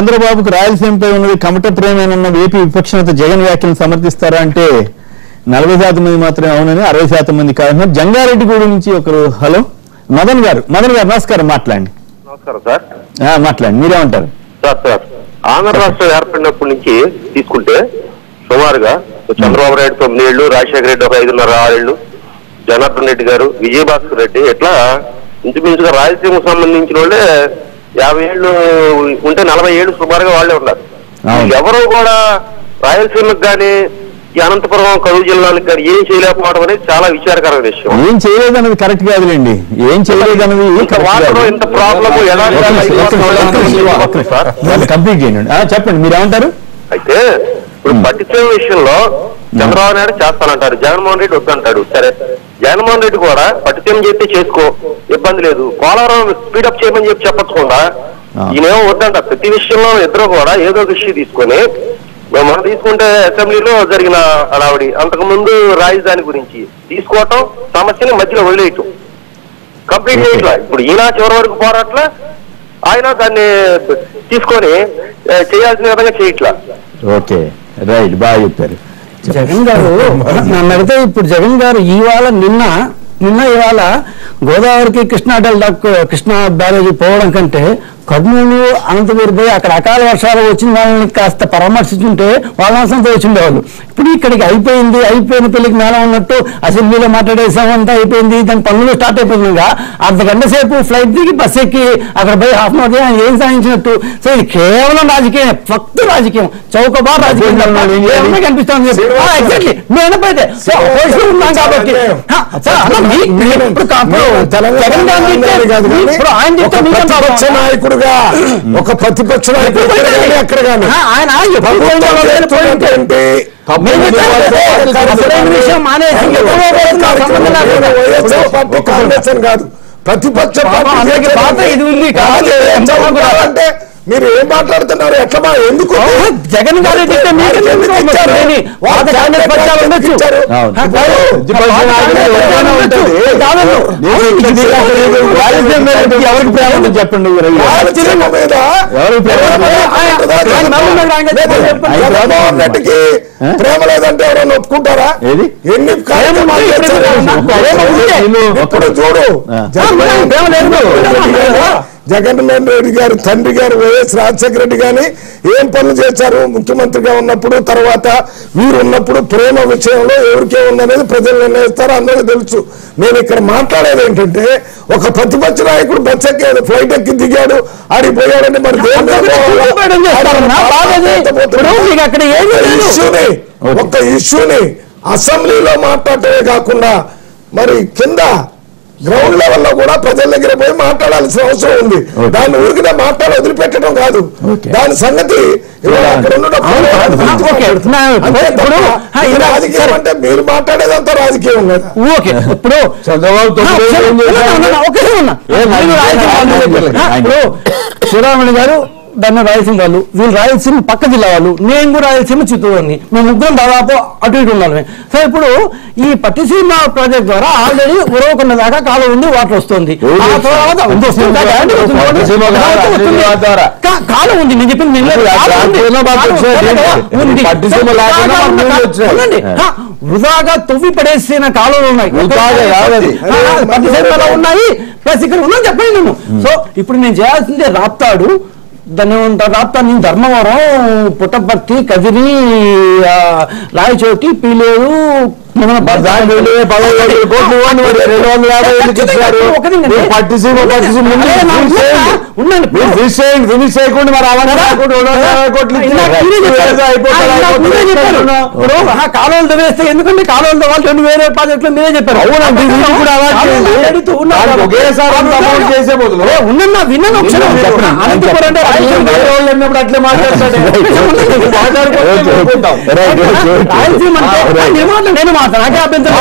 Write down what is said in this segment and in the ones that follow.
చంద్రబాబుకు రాయలసీమపై ఉన్నది కమట ప్రేమేనన్న ఏపీ విపక్ష నేత జగన్ వ్యాఖ్యలను సమర్థిస్తారా అంటే 40% మంది మాత్రమే అవునని, 60% మంది కాదంటున్నారు. జంగారెడ్డిగూడ నుంచి ఒకరు. హలో మదన్ గారు నమస్కారం, మాట్లాడండి. నమస్కారం సార్. మాట్లాడండి, మీరేమంటారు? సార్ ఆంధ్ర రాష్ట్రం ఏర్పడినప్పటి నుంచి తీసుకుంటే సుమారుగా చంద్రబాబు నాయుడు 9 ఏళ్ళు, రాజశేఖర రెడ్డి ఒక 5.5-6 ఏళ్ళు, జనార్దన్ రెడ్డి గారు, విజయభాస్కర్ రెడ్డి, ఇట్లా ఇంచుమించుగా రాయలసీమకు సంబంధించిన వాళ్ళే 50 ఏళ్ళు ఉంటే 40 ఏళ్ళు సుమారుగా వాళ్ళే ఉన్నారు. ఎవరు కూడా రాయలసీమకు కానీ ఈ అనంతపురం కరువు జిల్లాలకు కానీ ఏం చేయలేకపోవడం అనేది చాలా విచారకరమైన విషయం. ఏం చేయలేదన్నది కరెక్ట్ కాదులేండి, ఏం చేయలేదన్నది ఇంత ప్రాబ్లమ్ కంప్లీట్ చేయండి. చెప్పండి, మీరేమంటారు? అయితే ఇప్పుడు పట్టించే విషయంలో చంద్రబాబు నాయుడు చేస్తానంటారు, జగన్మోహన్ రెడ్డి వద్దంటాడు. సరే, జగన్మోహన్ రెడ్డి కూడా పట్టించేమని చెప్తే చేసుకో, ఇబ్బంది లేదు. పోలవరం స్పీడప్ చేయమని చెప్పి చెప్పచ్చుకుండా ఈయనేమో వద్దంట. ప్రతి విషయంలో ఇద్దరు కూడా ఏదో ఒక ఇష్యూ తీసుకొని, మనం తీసుకుంటే అసెంబ్లీలో జరిగిన హడావిడి, అంతకుముందు రాజధాని గురించి తీసుకోవటం, సమస్యని మధ్యలో వదిలేయటం, కంప్లీట్ చేయట్లా. ఇప్పుడు ఈయన చివరి వరకు పోరాట్లా, ఆయన దాన్ని తీసుకొని చేయాల్సిన విధంగా చేయట్లా. ఓకే, రైట్, బాగా చెప్పారు. జగన్ గారు నన్ను అడిగితే, ఇప్పుడు జగన్ గారు నిన్న ఇవాళ గోదావరికి కృష్ణా బ్యారేజీ పోవడం కంటే కర్నూలు, అనంతపురం పోయి అక్కడ అకాల వర్షాలు వచ్చిన వాళ్ళని కాస్త పరామర్శించుంటే వాళ్ళ అవసరంతో వచ్చిండేవాళ్ళు. ఇప్పుడు ఇక్కడికి అయిపోయిన పెళ్లికి మేళం ఉన్నట్టు అసెంబ్లీలో మాట్లాడేసామంతా అయిపోయింది, దాని పనులు స్టార్ట్ అయిపోతుండగా అర్ధగంట సేపు ఫ్లైట్ దిగి బస్ ఎక్కి అక్కడ పోయి హాఫ్ అన్ అవర్ ఏం సాధించినట్టు. సో ఇది కేవలం రాజకీయం, ఫక్త్ రాజకీయం, చౌకబార్ రాజకీయం కనిపిస్తుంది. ఎగ్జాక్ట్లీ నేనైతే ఉన్నాం కాబట్టి నాయకుడుగా ఒక ప్రతిపక్ష నాయకుడు ఆయన కాంగ్రెస్ కాదు, ప్రతిపక్ష పార్టీ ఇది ఉంది అంటే మీరు ఏం మాట్లాడుతున్నారు? ఎట్లా, ఎందుకు జగన్ గారు చెప్పండి. రెడ్డికి ప్రేమ లేదంటే ఎవరైనా ఒప్పుకుంటారా? ఎన్ని ఇప్పుడు చూడు, జగన్మోహన్ రెడ్డి గారు తండ్రి గారు వైఎస్ రాజశేఖర రెడ్డి గాని ఏం పనులు చేశారు ముఖ్యమంత్రిగా ఉన్నప్పుడు, తర్వాత వీరు ఉన్నప్పుడు ప్రేమ విషయంలో ఎవరికే ఉందనేది ప్రజలు నిర్ణయిస్తారు, అందరికీ తెలుసు. నేను ఇక్కడ మాట్లాడేది ఏంటంటే, ఒక ప్రతిపక్ష నాయకుడు బస్ ఎక్కాడు, ఫ్లైట్ ఎక్కి దిగాడు, ఆడిపోయాడని మరి ఒక ఇష్యూని అసెంబ్లీలో మాట్లాడటమే కాకుండా మరి కింద గ్రౌండ్ లెవెల్లో కూడా ప్రజల దగ్గర పోయి మాట్లాడాల్సిన అవసరం ఉంది. దాన్ని ఊరికినే వదిలిపెట్టడం కాదు, దాని సంగతి అక్కడ రాజకీయం అంటే మీరు మాట్లాడేదంతా రాజకీయం కదా. ఓకే, ఇప్పుడు శ్రీరాములు గారు దాన్ని రాయలసీమ వాళ్ళు, వీళ్ళు రాయలసీమ పక్క జిల్లా వాళ్ళు, నేను కూడా రాయలసీమ చిత్తూరుని, మేము ముగ్గురం దాదాపు అటు ఇటు ఉండాలి. సో ఇప్పుడు ఈ పట్టిసీమ ప్రాజెక్ట్ ద్వారా ఆల్రెడీ ఉరవకొండ దాకా కాలం ఉంది, వాటర్ వస్తుంది. ఆ తర్వాత కాలం ఉంది, నేను చెప్పింది వృధాగా తొవ్వి పడేసిన కాలంలో ఉన్నాయి, పట్టిసీమలో ఉన్నాయి, ప్లస్ ఇక్కడ ఉందని చెప్పండి నేను. సో ఇప్పుడు నేను చేయాల్సిందే రాప్తాడు, రాప్తాన్ని, ధర్మవరం, పుట్టపర్తి, కదిరి, రాయచోటి, పీలేరు, కాలువలు వేస్తే ఎందుకంటే కాలువలు వాళ్ళు 2 వేరే ప్రాజెక్టులు మీరే చెప్పారు. అట్లే మాట్లాడతాడు. నాకే అభ్యంతరం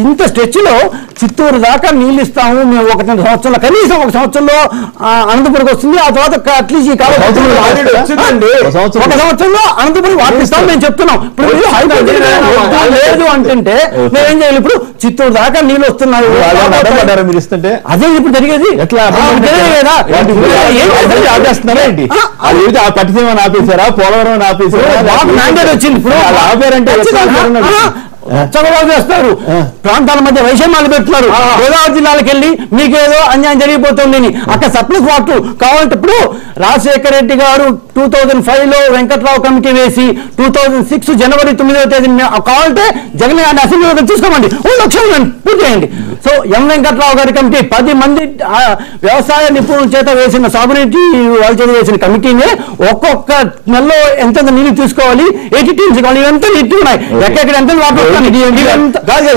ఇంత స్ట్రెచ్ లో చిత్తూరు దాకా నీళ్ళు ఇస్తాము మేము 1 సంవత్సరంలో, కనీసం 1 సంవత్సరంలో అనంతపురికి వస్తుంది. ఆ తర్వాత అట్లీస్ట్ ఈ కాలం 1 సంవత్సరంలో అనంతపురం వాటిస్తాం మేము చెప్తున్నాం. ఇప్పుడు లేదు అంటే మేమేం చేయాలి? ఇప్పుడు చిత్తూరు దాకా నీళ్ళు వస్తున్నాయి, మీరు ఇస్తుంటే అదే ఇప్పుడు జరిగేది. ఎట్లా పట్టిసీమ ఆపేశారా, పోలవరం ఆపేశారా? మ్యాండేట్ వచ్చింది. ఇప్పుడు ఆపారంటే చేస్తారు, ప్రాంతాల మధ్య వైషమ్యాలు పెడుతున్నారు. గోదావరి జిల్లాలకు వెళ్ళి మీకేదో అన్యాయం జరిగిపోతుంది అక్కడ సప్లైస్ వాటర్ కావాలంటే ఇప్పుడు రాజశేఖర రెడ్డి గారు 2005లో వెంకట్రావు కమిటీ వేసి 2006 జనవరి 9వ తేదీని కావాలంటే జగన్ గారిని అసెంబ్లీలో తీసుకోమండి, 1 లక్షలు పూర్తి చేయండి. సో ఎం వెంకట్రావు గారి కమిటీ 10 మంది వ్యవసాయ నిపుణుల చేత వేసిన సాగునీటి వాళ్ళ చేత వేసిన కమిటీనే ఒక్కొక్క నెలలో ఎంత నీళ్ళు తీసుకోవాలి, 80 టీమ్స్ కావాలి, ఇవంతా నీటి ఉన్నాయి. ఎక్కడ ఎంత వాటర్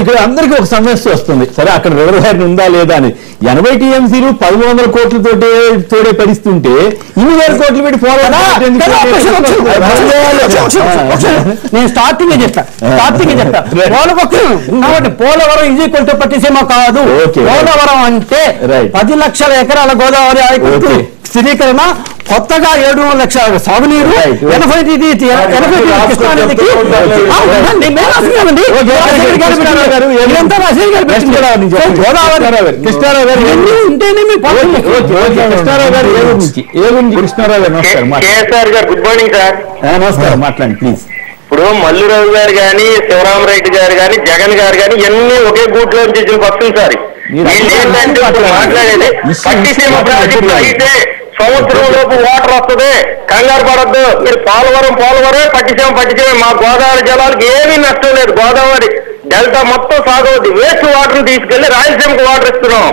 ఇక్కడ అందరికీ ఒక సమస్య వస్తుంది. సరే అక్కడ రిజర్వాయర్ ఉందా లేదా అని 80 టీఎంసీలు 1300 కోట్లతోటే తోడే పరిస్తుంటే 1,000 కోట్లు పెట్టి నేను స్టార్టింగ్ చెప్తా Polavaram is equal to Pattiseema కాదు. పోలవరం అంటే 10 లక్షల ఎకరాల గోదావరి ఆయకట్టు స్థిరీకరణ, కొత్తగా 7 లక్షల సాగునీరు, 80 కృష్ణానదికి కృష్ణారావు గారు గుడ్ మార్నింగ్ సార్. నమస్కారం, మాట్లాడండి ప్లీజ్. ఇప్పుడు మల్లురావు గారు గాని, శివరామరెడ్డి గారు గాని, జగన్ గారు గాని ఇవన్నీ ఒకే గూట్లో చేసిన పక్షులు సార్. ఏంటంటే మాట్లాడేది పట్టిసీమ ప్రాజెక్టు అయితే సంవత్సరం లోపు వాటర్ వస్తుంది, కంగారు పడద్దు. మీరు పోలవరం పట్టిసీమ మా గోదావరి జలాలకు ఏమీ నష్టం లేదు. గోదావరి డెల్టా మొత్తం సాగవుద్ది. వేస్ట్ వాటర్ తీసుకెళ్లి రాయలసీమకు వాటర్ ఇస్తున్నాం.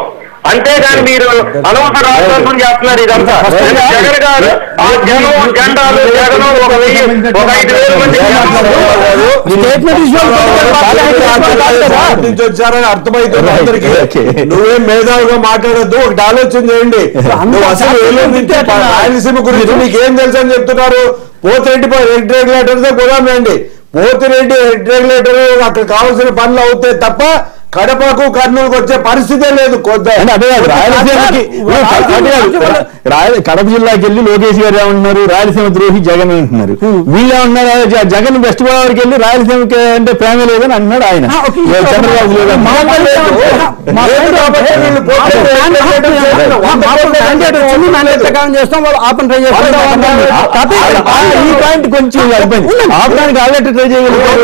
అంతేగాని మీరు అనవసర రాజధాని చేస్తున్నారు. ఇదంతా జగన్ గారు ఆ జెండాలు జగన్ 5,000 మంది వచ్చారని అర్థమవుతుంది అందరికి. నువ్వేం మేధావుగా మాట్లాడద్దు, ఒకటి ఆలోచన చేయండి. నువ్వు అసలు రాయలసీమ గురించి నీకేం తెలుసు అని చెప్తున్నారు. పోతిరెడ్డి హెడ్ రెగ్యులేటర్ పోదామండి. పోతిరెడ్డి హెడ్ రెగ్యులేటర్ అక్కడ కావాల్సిన పనులు అవుతాయి తప్ప కడపకు కర్నూలుకు వచ్చే పరిస్థితే లేదు. కడప జిల్లాకి వెళ్ళి లోకేష్ గారు ఏమంటున్నారు, రాయలసీమ ద్రోహి జగన్ అంటున్నారు. వీళ్ళు ఏమంటున్నారు, జగన్ వెస్ట్ గోదావరికి వెళ్ళి రాయలసీమకి అంటే ప్రేమ లేదని అంటున్నాడు ఆయన. చంద్రబాబు ఈ పాయింట్ కొంచెం ఆపడానికి ఆల్రెడీ ట్రై చేయగలుగుతారు.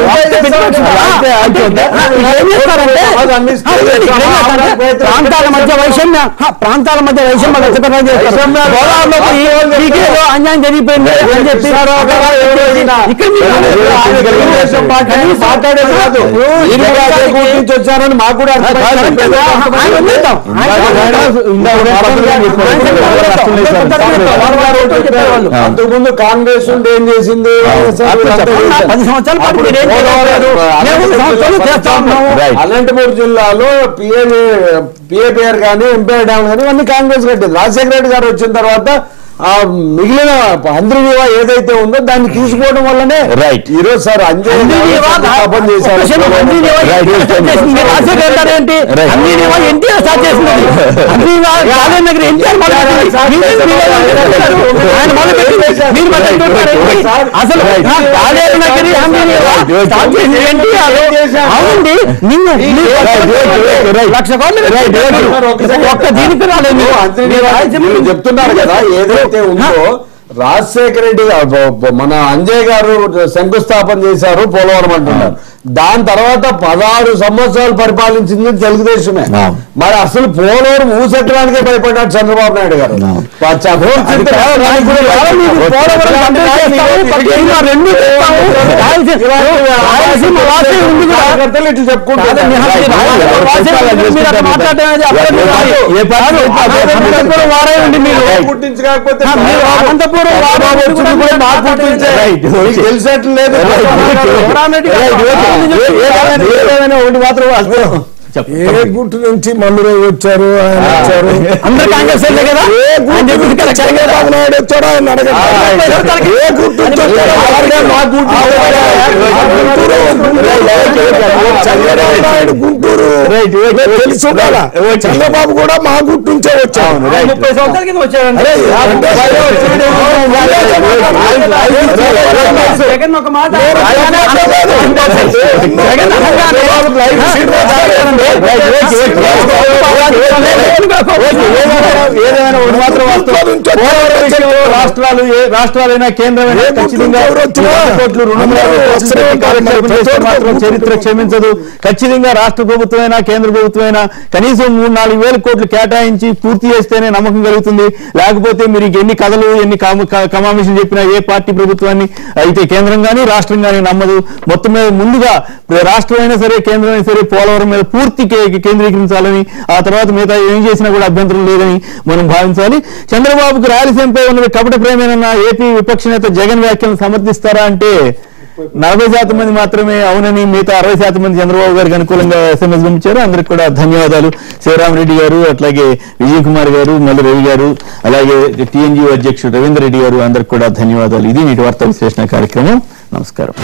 ప్రాంతాల మధ్య వైషమ్య అన్యాయం జరిగిపోయింది అని చెప్పి వచ్చారని మాకు కూడా అంతకుముందు కాంగ్రెస్ ఏం చేసింది? 10 సంవత్సరాల పాటు అనంతపురం జిల్లాలో పిఏపిఆర్ కానీ ఎంపీఆర్ డ్యామ్ కానీ అన్ని కాంగ్రెస్ కట్టింది. రాజశేఖర రెడ్డి గారు వచ్చిన తర్వాత ఆ మిగిలిన అంధ్రవీవా ఏదైతే ఉందో దాన్ని తీసుకోవడం వల్లనే ఈరోజు సార్ ఒక్క దీనికి రాలేదు చెప్తున్నారు కదా. ఏదైతే ఉందో రాజశేఖర రెడ్డి మన అంజయ్ గారు శంకుస్థాపన చేశారు పోలవరం అంటున్నారు. దాని తర్వాత 16 సంవత్సరాలు పరిపాలించింది తెలుగుదేశమే. మరి అసలు పోలవరం ఊసెట్టడానికే భయపడ్డాడు చంద్రబాబు నాయుడు గారు. ఇట్లా చెప్పుకుంటారు. పుట్టించకపోతే తెలిసేట్లేదు. ఒకటి మాత్రం ఏ గుట్టు నుంచి మల్లురావు వచ్చారు, ఆయన వచ్చారు, అందరూ కాంగ్రెస్ వాళ్ళే కదా. ఏ గుట్టు నుంచి చంద్రబాబు నాయుడు వచ్చాడో ఆయన అడగండి. ఏ గుట్టు నుంచి వచ్చాడో చంద్రబాబు నాయుడు గుంటూరు తెలిసి ఉండాలా. చంద్రబాబు కూడా మా గుట్టు నుంచే వచ్చాడు. 30 సంవత్సరాల కింద వచ్చాడండి. జగన్ ఒక మాట రాష్ట్రాలైనా కేంద్రమైనా ఖచ్చితంగా చరిత్ర క్షమించదు. ఖచ్చితంగా రాష్ట్ర ప్రభుత్వమైనా కేంద్ర ప్రభుత్వమైనా కనీసం 3-4 వేల కోట్లు కేటాయించి పూర్తి చేస్తేనే నమ్మకం కలుగుతుంది. లేకపోతే మీరు ఎన్ని కథలు ఎన్ని కమామిషన్ చెప్పినా ఏ పార్టీ ప్రభుత్వాన్ని అయితే కేంద్రం కానీ రాష్ట్రం కానీ నమ్మదు. మొత్తం మీద ముందుగా రాష్ట్రమైనా సరే కేంద్రమైనా సరే పోలవరం మీద పూర్తి కేంద్రీకరించాలని, ఆ తర్వాత మిగతా ఏం చేసినా కూడా అభ్యంతరం లేదని మనం భావించాలి. చంద్రబాబుకు రాయలసీమపై ఉన్నది కపట ప్రేమేనన్న ఏపీ విపక్ష నేత జగన్ వ్యాఖ్యలను సమర్థిస్తారా అంటే 40% మంది మాత్రమే అవునని, మిగతా 60% మంది చంద్రబాబు గారికి అనుకూలంగా SMS పంపించారు. అందరికి కూడా ధన్యవాదాలు. శివరామరెడ్డి గారు, అట్లాగే విజయ్ కుమార్ గారు, మల్లి రవి గారు, అలాగే TNGO అధ్యక్షుడు రవీందర్ రెడ్డి గారు, అందరికి కూడా ధన్యవాదాలు. ఇది నేటి వార్తా విశ్లేషణ కార్యక్రమం. నమస్కారం.